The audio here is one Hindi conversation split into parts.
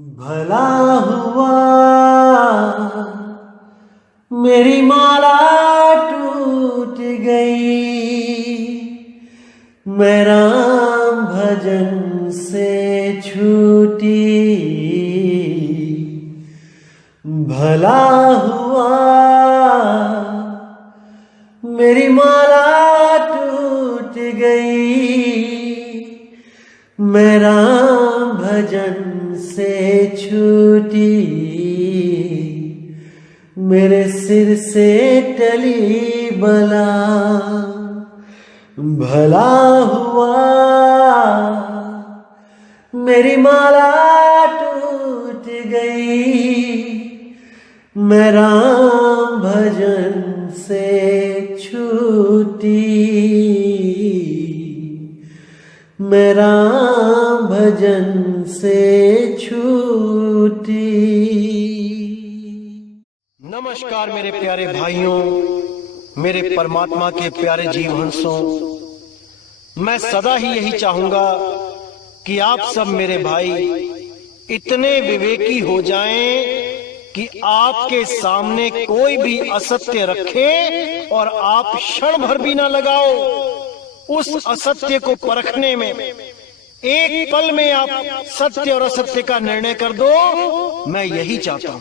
भला हुआ मेरी माला टूट गई, मैं राम भजन से छूटी। भला हुआ मेरी माला टूट गई, मैं राम भजन से छूटी। मेरे सिर से टली बला, भला हुआ मेरी माला टूट गई, मैं राम भजन से छूटी। मैं राम भजन से छूटी। नमस्कार मेरे प्यारे भाइयों, मेरे परमात्मा के प्यारे जीव हंसों। मैं सदा ही यही चाहूंगा कि आप सब मेरे भाई इतने विवेकी हो जाएं कि आपके सामने कोई भी असत्य रखे और आप क्षण भर भी ना लगाओ उस असत्य को परखने में। एक पल में आप सत्य और असत्य का निर्णय कर दो। मैं यही चाहता हूं।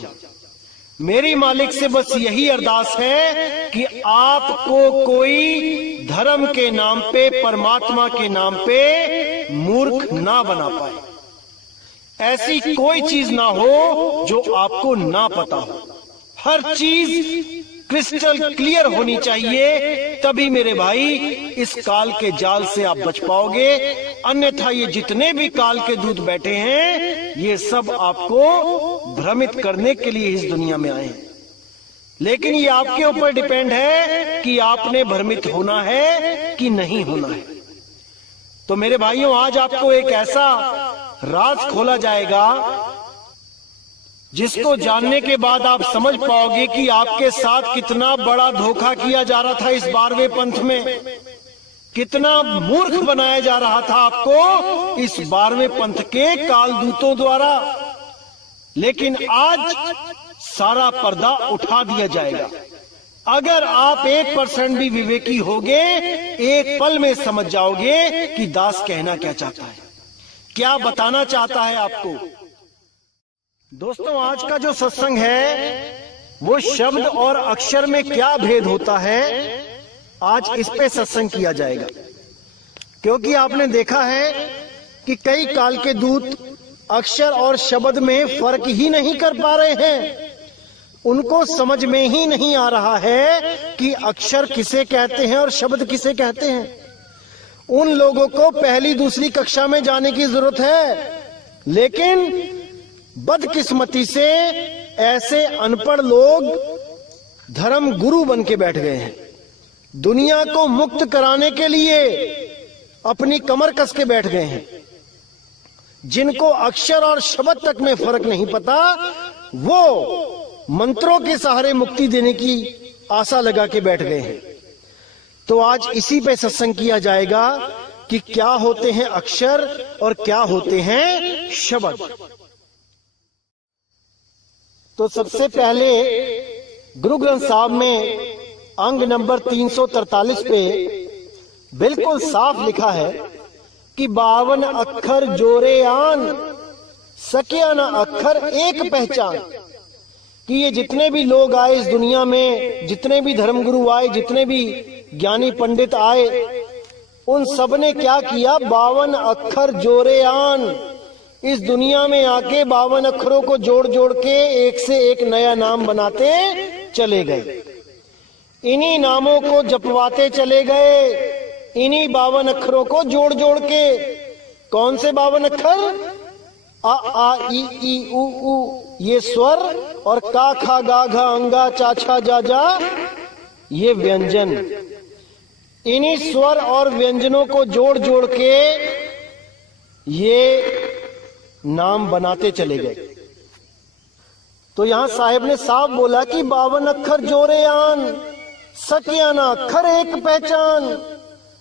मेरी मालिक से बस यही अरदास है कि आपको कोई धर्म के नाम पे, परमात्मा के नाम पे मूर्ख ना बना पाए। ऐसी कोई चीज ना हो जो आपको ना पता हो। हर चीज क्रिस्टल क्लियर होनी चाहिए, तभी मेरे भाई इस काल के जाल से आप बच पाओगे। अन्यथा ये जितने भी काल के दूत बैठे हैं, ये सब आपको भ्रमित करने के लिए इस दुनिया में आए हैं। लेकिन ये आपके ऊपर डिपेंड है कि आपने भ्रमित होना है कि नहीं होना है। तो मेरे भाइयों, आज आपको एक ऐसा राज खोला जाएगा जिसको जानने के बाद आप समझ पाओगे कि आपके साथ कितना बड़ा धोखा किया जा रहा था। इस 12वें पंथ में कितना मूर्ख बनाया जा रहा था आपको इस 12वें पंथ के कालदूतों द्वारा। लेकिन आज सारा पर्दा उठा दिया जाएगा। अगर आप 1% भी विवेकी होगे, एक पल में समझ जाओगे कि दास कहना क्या चाहता है, क्या बताना चाहता है आपको। दोस्तों, आज का जो सत्संग है वो शब्द और अक्षर में क्या भेद होता है, आज इस पे सत्संग किया जाएगा। क्योंकि आपने देखा है कि कई काल के दूत अक्षर और शब्द में फर्क ही नहीं कर पा रहे हैं। उनको समझ में ही नहीं आ रहा है कि अक्षर किसे कहते हैं और शब्द किसे कहते हैं। उन लोगों को पहली दूसरी कक्षा में जाने की जरूरत है। लेकिन बदकिस्मती से ऐसे अनपढ़ लोग धर्म गुरु बन के बैठ गए हैं। दुनिया को मुक्त कराने के लिए अपनी कमर कस के बैठ गए हैं। जिनको अक्षर और शब्द तक में फर्क नहीं पता, वो मंत्रों के सहारे मुक्ति देने की आशा लगा के बैठ गए हैं। तो आज इसी पे सत्संग किया जाएगा कि क्या होते हैं अक्षर और क्या होते हैं शब्द। तो सबसे पहले गुरु ग्रंथ साहब में अंग नंबर 343 पे बिल्कुल साफ लिखा है कि 52 अक्षर जोरे आन, सकिया न अक्षर एक पहचान। कि ये जितने भी लोग आए इस दुनिया में, जितने भी धर्मगुरु आए, जितने भी ज्ञानी पंडित आए, उन सब ने क्या किया, 52 अक्षर जोरे आन। इस दुनिया में आके 52 अक्षरों को जोड़ जोड़ के एक से एक नया नाम बनाते चले गए। इन्हीं नामों को जपवाते चले गए, इन्हीं 52 अक्षरों को जोड़ जोड़ के। कौन से 52 अक्षर? आ आ ई ई उ उ ये स्वर, और का खा गा घा अंगा चा छा जा जा ये व्यंजन। इन्हीं स्वर और व्यंजनों को जोड़ जोड़ के ये नाम बनाते चले गए। तो यहां साहिब ने साफ बोला कि 52 अक्षर जोरे आन, सकियाना अक्षर एक पहचान।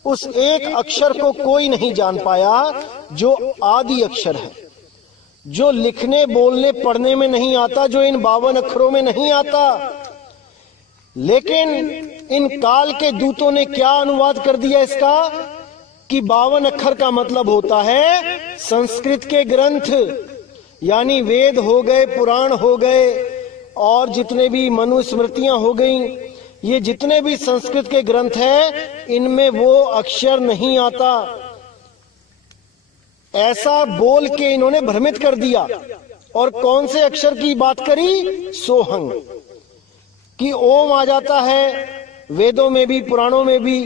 उस एक अक्षर को कोई नहीं जान पाया जो आदि अक्षर है, जो लिखने बोलने पढ़ने में नहीं आता, जो इन 52 अक्षरों में नहीं आता। लेकिन इन काल के दूतों ने क्या अनुवाद कर दिया इसका कि 52 अक्षर का मतलब होता है संस्कृत के ग्रंथ, यानी वेद हो गए, पुराण हो गए और जितने भी मनुस्मृतियां हो गई, ये जितने भी संस्कृत के ग्रंथ हैं इनमें वो अक्षर नहीं आता। ऐसा बोल के इन्होंने भ्रमित कर दिया। और कौन से अक्षर की बात करी? सोहंग, कि ओम आ जाता है वेदों में भी पुराणों में भी,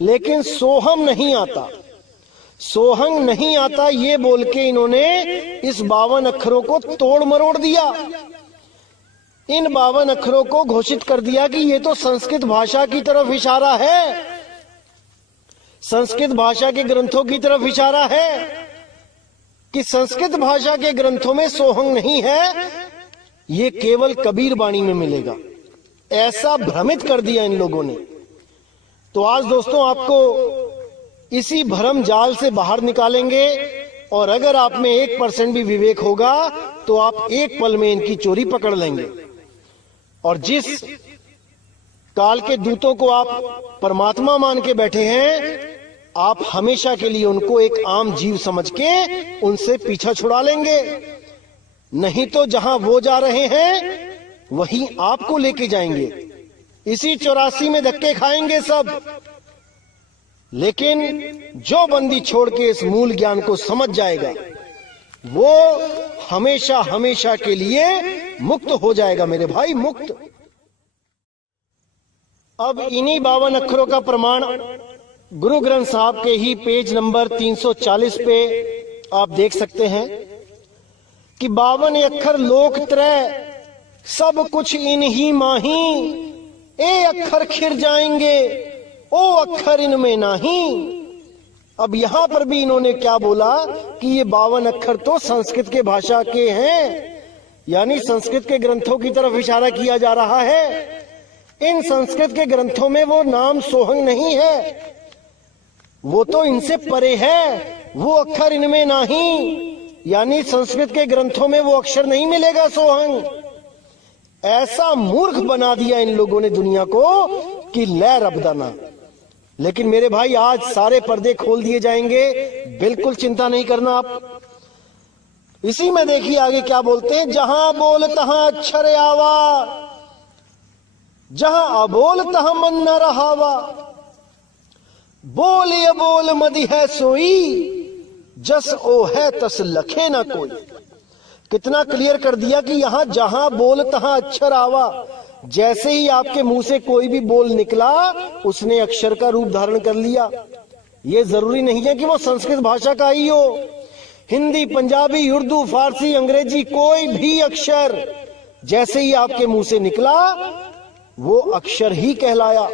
लेकिन सोहम नहीं आता, सोहंग नहीं आता, ये बोल के इन्होंने इस 52 अक्षरों को तोड़ मरोड़ दिया। इन 52 अक्षरों को घोषित कर दिया कि ये तो संस्कृत भाषा की तरफ इशारा है, संस्कृत भाषा के ग्रंथों की तरफ इशारा है, कि संस्कृत भाषा के ग्रंथों में सोहंग नहीं है, ये केवल कबीर बाणी में मिलेगा। ऐसा भ्रमित कर दिया इन लोगों ने। तो आज दोस्तों आपको इसी भ्रम जाल से बाहर निकालेंगे, और अगर आप में 1% भी विवेक होगा तो आप एक पल में इनकी चोरी पकड़ लेंगे। और जिस काल के दूतों को आप परमात्मा मान के बैठे हैं, आप हमेशा के लिए उनको एक आम जीव समझ के उनसे पीछा छुड़ा लेंगे। नहीं तो जहां वो जा रहे हैं वहीं आपको लेके जाएंगे। इसी 84 में धक्के खाएंगे सब। लेकिन जो बंदी छोड़ के इस मूल ज्ञान को समझ जाएगा वो हमेशा हमेशा के लिए मुक्त हो जाएगा मेरे भाई, मुक्त। अब इन्हीं 52 अक्षरों का प्रमाण गुरु ग्रंथ साहब के ही पेज नंबर 340 पे आप देख सकते हैं कि 52 अक्षर लोक त्रय सब कुछ इन्हीं माही, ए अक्षर खिर जाएंगे ओ अक्षर इनमें नहीं। अब यहां पर भी इन्होंने क्या बोला कि ये 52 अक्षर तो संस्कृत के भाषा के हैं, यानी संस्कृत के ग्रंथों की तरफ इशारा किया जा रहा है। इन संस्कृत के ग्रंथों में वो नाम सोहंग नहीं है, वो तो इनसे परे है, वो अक्षर इनमें नहीं, यानी संस्कृत के ग्रंथों में वो अक्षर नहीं मिलेगा सोहंग। ऐसा मूर्ख बना दिया इन लोगों ने दुनिया को कि लै रबदाना। लेकिन मेरे भाई आज सारे पर्दे खोल दिए जाएंगे, बिल्कुल चिंता नहीं करना आप। इसी में देखिए आगे क्या बोलते हैं, जहां बोल तहां अक्षर आवा, जहां अबोल तहां मन न रहावा, बोल ये बोल मदि है सोई, जस ओ है तस लखे ना कोई। कितना क्लियर कर दिया कि यहां जहां बोल तहां अक्षर आवा, जैसे ही आपके मुंह से कोई भी बोल निकला उसने अक्षर का रूप धारण कर लिया। यह जरूरी नहीं है कि वो संस्कृत भाषा का ही हो, हिंदी, पंजाबी, उर्दू, फारसी, अंग्रेजी, कोई भी अक्षर जैसे ही आपके मुंह से निकला वो अक्षर ही कहलाया,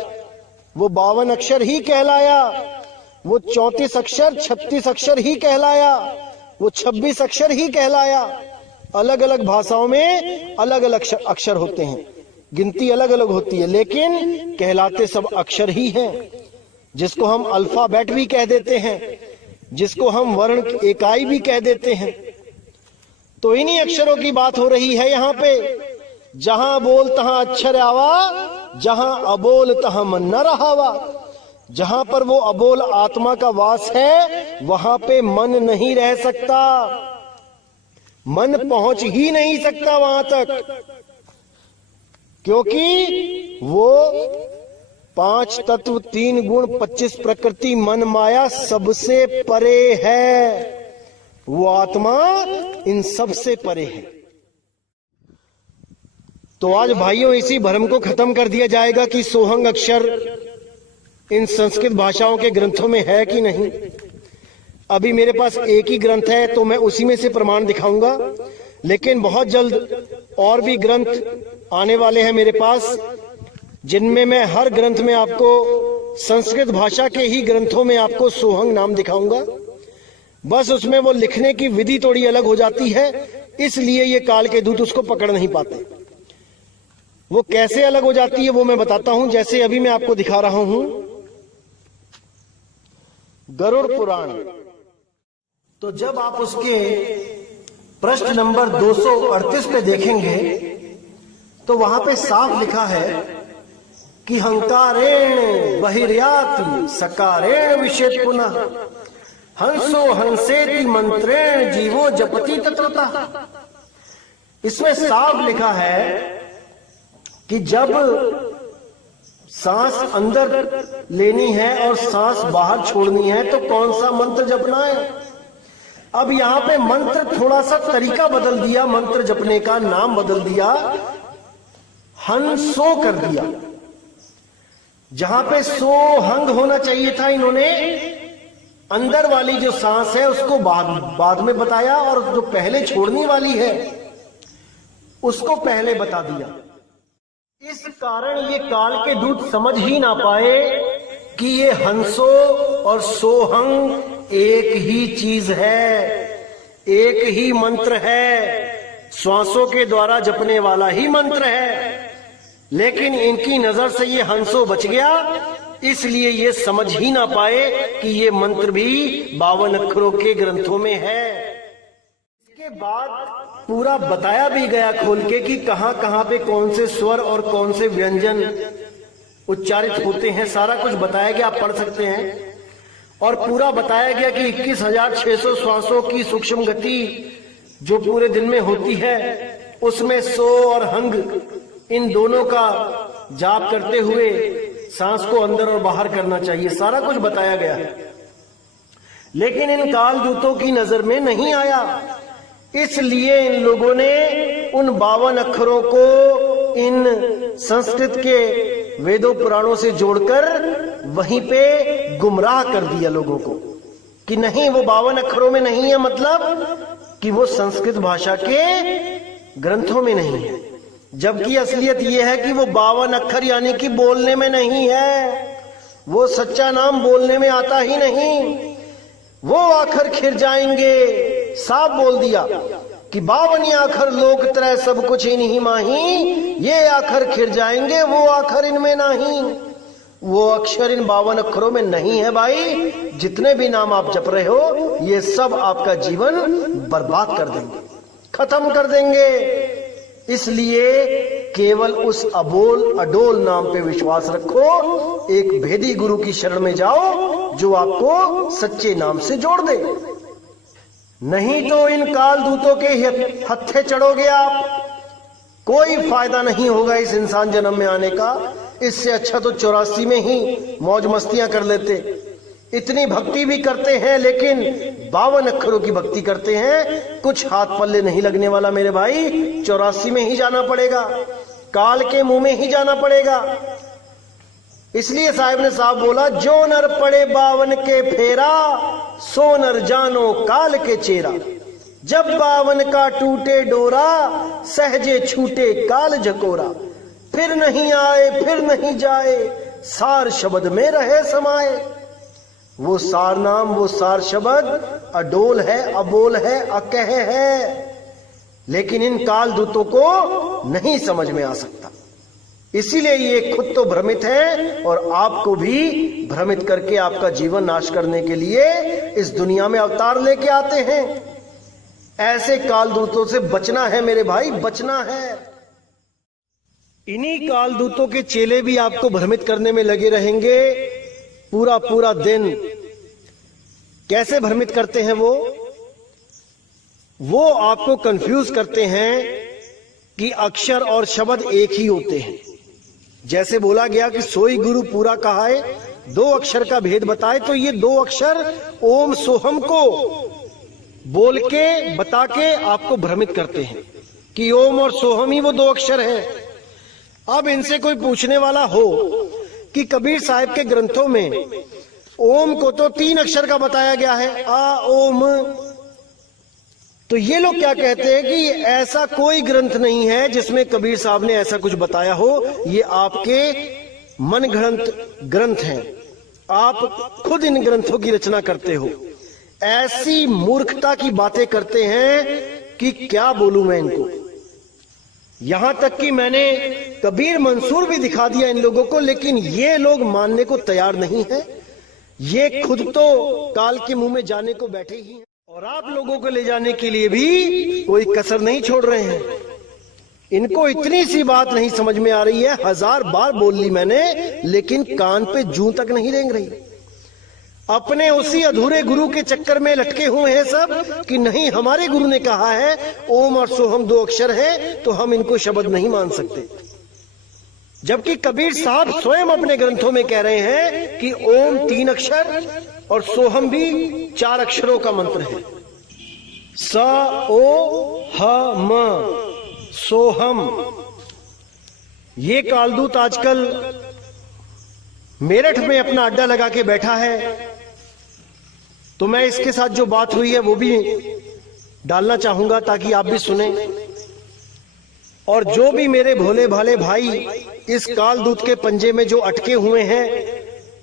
वो 52 अक्षर ही कहलाया, वो 34 अक्षर 36 अक्षर ही कहलाया, वो 26 अक्षर ही कहलाया। अलग अलग भाषाओं में अलग अलग अक्षर होते हैं, गिनती अलग अलग होती है, लेकिन कहलाते सब अक्षर ही हैं। जिसको हम अल्फाबेट भी कह देते हैं, जिसको हम वर्ण इकाई भी कह देते हैं। तो इन्हीं अक्षरों की बात हो रही है यहाँ पे। जहां बोल तहां अक्षर आवा, जहां अबोल तहां मन न रहावा। जहां पर वो अबोल आत्मा का वास है वहां पे मन नहीं रह सकता, मन पहुंच ही नहीं सकता वहां तक, क्योंकि वो 5 तत्व 3 गुण 25 प्रकृति मन माया सबसे परे है। वो आत्मा इन सबसे परे है। तो आज भाइयों इसी भ्रम को खत्म कर दिया जाएगा कि सोहंग अक्षर इन संस्कृत भाषाओं के ग्रंथों में है कि नहीं। अभी मेरे पास एक ही ग्रंथ है तो मैं उसी में से प्रमाण दिखाऊंगा, लेकिन बहुत जल्द और भी ग्रंथ आने वाले हैं मेरे पास, जिनमें मैं हर ग्रंथ में आपको संस्कृत भाषा के ही ग्रंथों में आपको सोहंग नाम दिखाऊंगा। बस उसमें वो लिखने की विधि थोड़ी अलग हो जाती है, इसलिए ये काल के दूत उसको पकड़ नहीं पाते। वो कैसे अलग हो जाती है वो मैं बताता हूं। जैसे अभी मैं आपको दिखा रहा हूं गरुड़ पुराण, तो जब आप उसके पृष्ठ नंबर 238 पे देखेंगे तो वहां पे साफ लिखा है कि हंकारेण बहिर्यात सकारेण विशेष पुनः हंसो हंसेति मंत्रेण जीवो जपति तत्रतः। इसमें साफ लिखा है कि जब सांस अंदर लेनी है और सांस बाहर छोड़नी है तो कौन सा मंत्र जपना है। अब यहां पे मंत्र थोड़ा सा तरीका बदल दिया, मंत्र जपने का नाम बदल दिया, हंसो कर दिया। जहां पे सो हंग होना चाहिए था इन्होंने अंदर वाली जो सांस है उसको बाद में बताया और जो पहले छोड़ने वाली है उसको पहले बता दिया। इस कारण ये काल के दूत समझ ही ना पाए कि ये हंसो और सोहंग एक ही चीज है, एक ही मंत्र है, श्वासों के द्वारा जपने वाला ही मंत्र है। लेकिन इनकी नजर से ये हंसो बच गया, इसलिए ये समझ ही ना पाए कि ये मंत्र भी 52 अक्षरों के ग्रंथों में है। इसके बाद पूरा बताया भी गया खोल के कि कहां कहां पे कौन से स्वर और कौन से व्यंजन उच्चारित होते हैं, सारा कुछ बताया गया, आप पढ़ सकते हैं। और पूरा बताया गया कि 21,600 श्वासों की सूक्ष्म गति जो पूरे दिन में होती है उसमें सो और हंग इन दोनों का जाप करते हुए सांस को अंदर और बाहर करना चाहिए, सारा कुछ बताया गया है। लेकिन इन काल दूतों की नजर में नहीं आया, इसलिए इन लोगों ने उन 52 अक्षरों को इन संस्कृत के वेदों पुराणों से जोड़कर वहीं पे गुमराह कर दिया लोगों को कि नहीं वो 52 अक्षरों में नहीं है, मतलब कि वो संस्कृत भाषा के ग्रंथों में नहीं है। जबकि असलियत ये है कि वो 52 अक्षर यानी कि बोलने में नहीं है, वो सच्चा नाम बोलने में आता ही नहीं। वो आखर खिर जाएंगे, साफ बोल दिया कि 52 आखर लोक तरह सब कुछ इन्हीं माही, ये आखर खिर जाएंगे, वो आखर इनमें नहीं। वो अक्षर इन 52 अक्षरों में नहीं है भाई। जितने भी नाम आप जप रहे हो ये सब आपका जीवन बर्बाद कर देंगे, खत्म कर देंगे। इसलिए केवल उस अबोल अडोल नाम पे विश्वास रखो, एक भेदी गुरु की शरण में जाओ जो आपको सच्चे नाम से जोड़ दे। नहीं तो इन काल दूतों के हत्थे चढ़ोगे आप, कोई फायदा नहीं होगा इस इंसान जन्म में आने का। इससे अच्छा तो 84 में ही मौज मस्तियां कर लेते। इतनी भक्ति भी करते हैं लेकिन 52 अक्षरों की भक्ति करते हैं, कुछ हाथ पल्ले नहीं लगने वाला मेरे भाई। 84 में ही जाना पड़ेगा, काल के मुंह में ही जाना पड़ेगा। इसलिए साहब ने साहब बोला, जो नर पड़े 52 के फेरा सो नर जानो काल के चेरा। जब 52 का टूटे डोरा सहजे छूटे काल झकोरा। फिर नहीं आए फिर नहीं जाए सार शब्द में रहे समाये। वो सार नाम, वो सार शब्द अडोल है, अबोल है, अकह है, लेकिन इन काल दूतों को नहीं समझ में आ सकता। इसीलिए ये खुद तो भ्रमित है और आपको भी भ्रमित करके आपका जीवन नाश करने के लिए इस दुनिया में अवतार लेके आते हैं। ऐसे काल दूतों से बचना है मेरे भाई, बचना है। इन्हीं काल दूतों के चेले भी आपको भ्रमित करने में लगे रहेंगे पूरा पूरा दिन। कैसे भ्रमित करते हैं वो आपको कंफ्यूज करते हैं कि अक्षर और शब्द एक ही होते हैं। जैसे बोला गया कि सोई गुरु पूरा कहा है, 2 अक्षर का भेद बताए, तो ये 2 अक्षर ओम सोहम को बोल के बता के आपको भ्रमित करते हैं कि ओम और सोहम ही वो 2 अक्षर हैं। अब इनसे कोई पूछने वाला हो कि कबीर साहब के ग्रंथों में ओम को तो 3 अक्षर का बताया गया है, आ ओम, तो ये लोग क्या कहते हैं कि ऐसा कोई ग्रंथ नहीं है जिसमें कबीर साहब ने ऐसा कुछ बताया हो। ये आपके मन गढ़ंत ग्रंथ हैं, आप खुद इन ग्रंथों की रचना करते हो। ऐसी मूर्खता की बातें करते हैं कि क्या बोलूं मैं इनको। यहां तक कि मैंने कबीर मंसूर भी दिखा दिया इन लोगों को, लेकिन ये लोग मानने को तैयार नहीं है। ये खुद तो काल के मुंह में जाने को बैठे ही हैं। और आप लोगों को ले जाने के लिए भी कोई कसर नहीं छोड़ रहे हैं। इनको इतनी सी बात नहीं समझ में आ रही है, 1000 बार बोल ली मैंने, लेकिन कान पे जूं तक नहीं रेंग रही। अपने उसी अधूरे गुरु के चक्कर में लटके हुए हैं सब कि नहीं, हमारे गुरु ने कहा है ओम और सोहम 2 अक्षर हैं, तो हम इनको शब्द नहीं मान सकते। जबकि कबीर साहब स्वयं अपने ग्रंथों में कह रहे हैं कि ओम 3 अक्षर और सोहम भी 4 अक्षरों का मंत्र है। स ओ ह म सोहम। ये कालदूत आजकल मेरठ में अपना अड्डा लगा के बैठा है, तो मैं इसके साथ जो बात हुई है वो भी डालना चाहूंगा ताकि आप भी सुने। और जो भी मेरे भोले भाले भाई इस कालदूत के पंजे में जो अटके हुए हैं,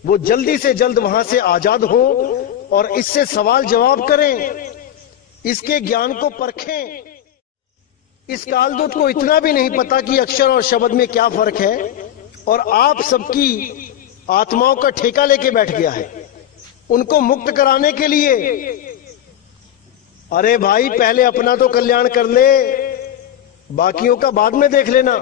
वो जल्दी से जल्द वहां से आजाद हो और इससे सवाल जवाब करें, इसके ज्ञान को परखें। इस कालदूत को इतना भी नहीं पता कि अक्षर और शब्द में क्या फर्क है, और आप सबकी आत्माओं का ठेका लेके बैठ गया है उनको मुक्त कराने के लिए। अरे भाई, पहले अपना तो कल्याण कर ले, बाकियों का बाद में देख लेना।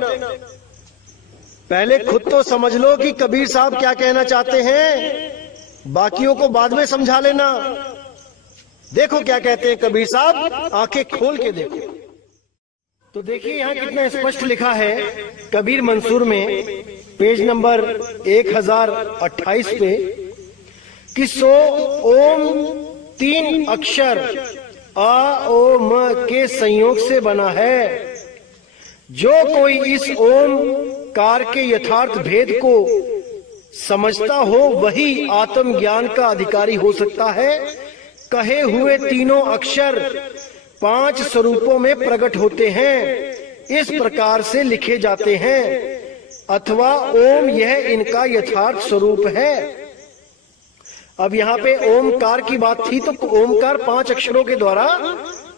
पहले खुद तो समझ लो कि कबीर साहब क्या कहना चाहते हैं, बाकियों को बाद में समझा लेना। देखो क्या कहते हैं कबीर साहब, आंखें खोल के देखो। तो देखिए यहाँ कितना स्पष्ट लिखा है कबीर मंसूर में, पेज नंबर 1028 पे, कि सो ओम 3 अक्षर आ ओ म के संयोग से बना है। जो कोई इस ओम कार के यथार्थ भेद को समझता हो वही आत्म ज्ञान का अधिकारी हो सकता है। कहे हुए तीनों अक्षर 5 स्वरूपों में प्रकट होते हैं, इस प्रकार से लिखे जाते हैं, अथवा ओम यह इनका यथार्थ स्वरूप है। अब यहाँ पे ओमकार की बात थी, तो ओमकार 5 अक्षरों के द्वारा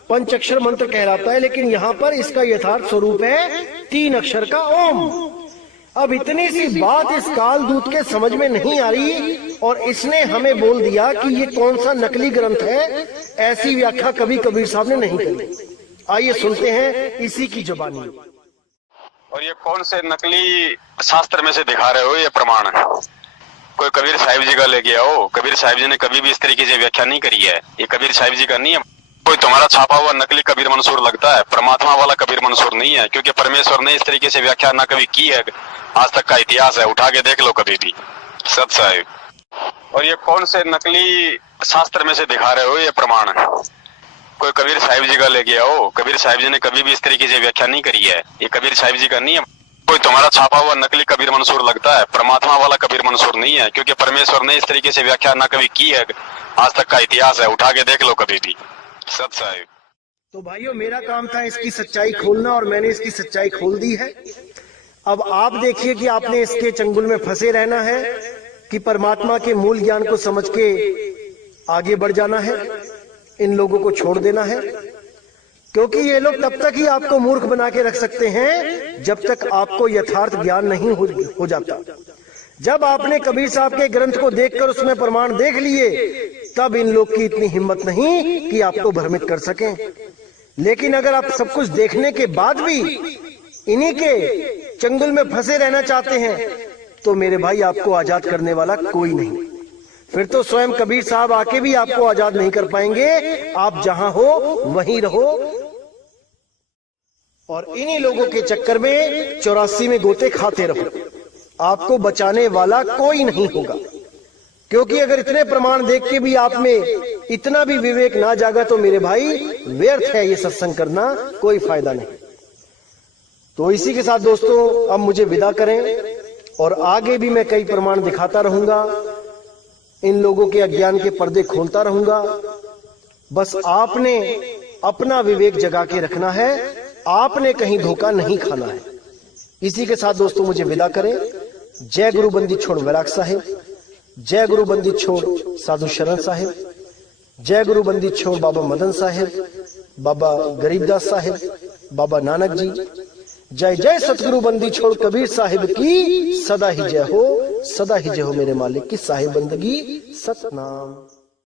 पंचाक्षर मंत्र कहलाता है, लेकिन यहाँ पर इसका यथार्थ स्वरूप है 3 अक्षर का ओम। अब इतनी सी बात इस कालदूत के समझ में नहीं आ रही और इसने हमें बोल दिया कि ये कौन सा नकली ग्रंथ है। ऐसी व्याख्या कभी कबीर साहब ने नहीं करी। आइए सुनते हैं इसी की जुबानी। और ये कौन से नकली शास्त्र में से दिखा रहे हो ये प्रमाण? कोई कबीर साहिब जी का लेके आओ। कबीर साहिब जी ने कभी भी इस तरीके से व्याख्या नहीं करी है, ये कबीर साहिब जी का नहीं है। कोई तुम्हारा छापा हुआ नकली कबीर मंसूर लगता है, परमात्मा वाला कबीर मंसूर नहीं है, क्योंकि परमेश्वर ने इस तरीके से व्याख्या ना कभी की है, आज तक का इतिहास है, उठा के देख लो कभी भी। सत साहिब। और ये कौन से नकली शास्त्र में से दिखा रहे हो ये प्रमाण? कोई कबीर साहिब जी का लेके आओ। कबीर साहिब जी ने कभी भी इस तरीके से व्याख्या नहीं करी है, ये कबीर साहिब जी का नहीं है। कोई तुम्हारा छापा हुआ नकली कबीर मंसूर लगता है, परमात्मा वाला कबीर मंसूर नहीं है, क्योंकि परमेश्वर ने इस तरीके से व्याख्या ना कभी की है, आज तक का इतिहास है, उठा के देख लो कभी भी। सत साहिब। तो भाइयों, मेरा काम था इसकी सच्चाई खोलना और मैंने इसकी सच्चाई खोल दी है। अब आप देखिए कि आपने इसके चंगुल में फंसे रहना है कि परमात्मा के मूल ज्ञान को समझ के आगे बढ़ जाना है, इन लोगों को छोड़ देना है। क्योंकि ये लोग तब तक ही आपको मूर्ख बना के रख सकते हैं जब तक आपको यथार्थ ज्ञान नहीं हो जाता। जब आपने कबीर साहब के ग्रंथ को देखकर उसमें प्रमाण देख लिए, तब इन लोग की इतनी हिम्मत नहीं कि आपको भ्रमित कर सकें। लेकिन अगर आप सब कुछ देखने के बाद भी इन्हीं के चंगुल में फंसे रहना चाहते हैं, तो मेरे भाई आपको आजाद करने वाला कोई नहीं। फिर तो स्वयं कबीर साहब आके भी आपको आजाद नहीं कर पाएंगे। आप जहां हो वहीं रहो और इन्हीं लोगों के चक्कर में 84 में गोते खाते रहो। आपको बचाने वाला कोई नहीं होगा। क्योंकि अगर इतने प्रमाण देख के भी आप में इतना भी विवेक ना जागा तो मेरे भाई व्यर्थ है ये सत्संग करना, कोई फायदा नहीं। तो इसी के साथ दोस्तों अब मुझे विदा करें, और आगे भी मैं कई प्रमाण दिखाता रहूंगा, इन लोगों के अज्ञान के पर्दे खोलता रहूंगा। बस आपने अपना विवेक जगा के रखना है, आपने कहीं धोखा नहीं खाना है। इसी के साथ दोस्तों मुझे विदा करें। जय गुरु बंदी छोड़ वैराग साहिब, जय गुरु बंदी छोड़ साधु शरण साहिब, जय गुरु बंदी छोड़ बाबा मदन साहिब, बाबा गरीबदास साहिब, बाबा नानक जी। जय जय सतगुरु बंदी छोड़ कबीर साहिब की, सदा ही जय हो, सदा ही जय हो मेरे मालिक की साहिब बंदगी। सतनाम।